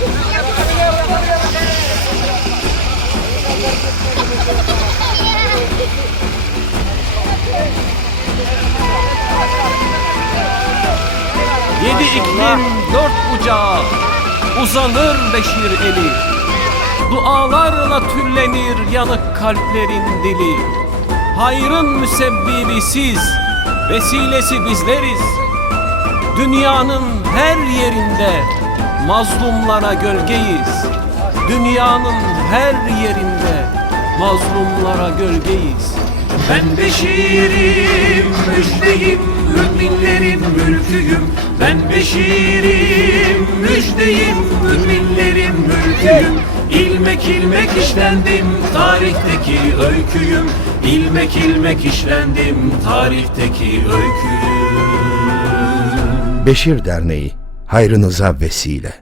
Yedi iklim dört bucağı uzanır Beşir eli. Dualarla türlenir yanık kalplerin dili. Hayrın müsebbibi siz, vesilesi bizleriz. Dünyanın her yerinde mazlumlara gölgeyiz Dünyanın her yerinde mazlumlara gölgeyiz Ben Beşir'im, müjdeyim, müminlerin mülküyüm. Ben Beşir'im, müjdeyim, müminlerin mülküyüm. İlmek ilmek işlendim, tarihteki öyküyüm. İlmek ilmek işlendim, tarihteki öyküyüm. Beşir Derneği hayrınıza vesile.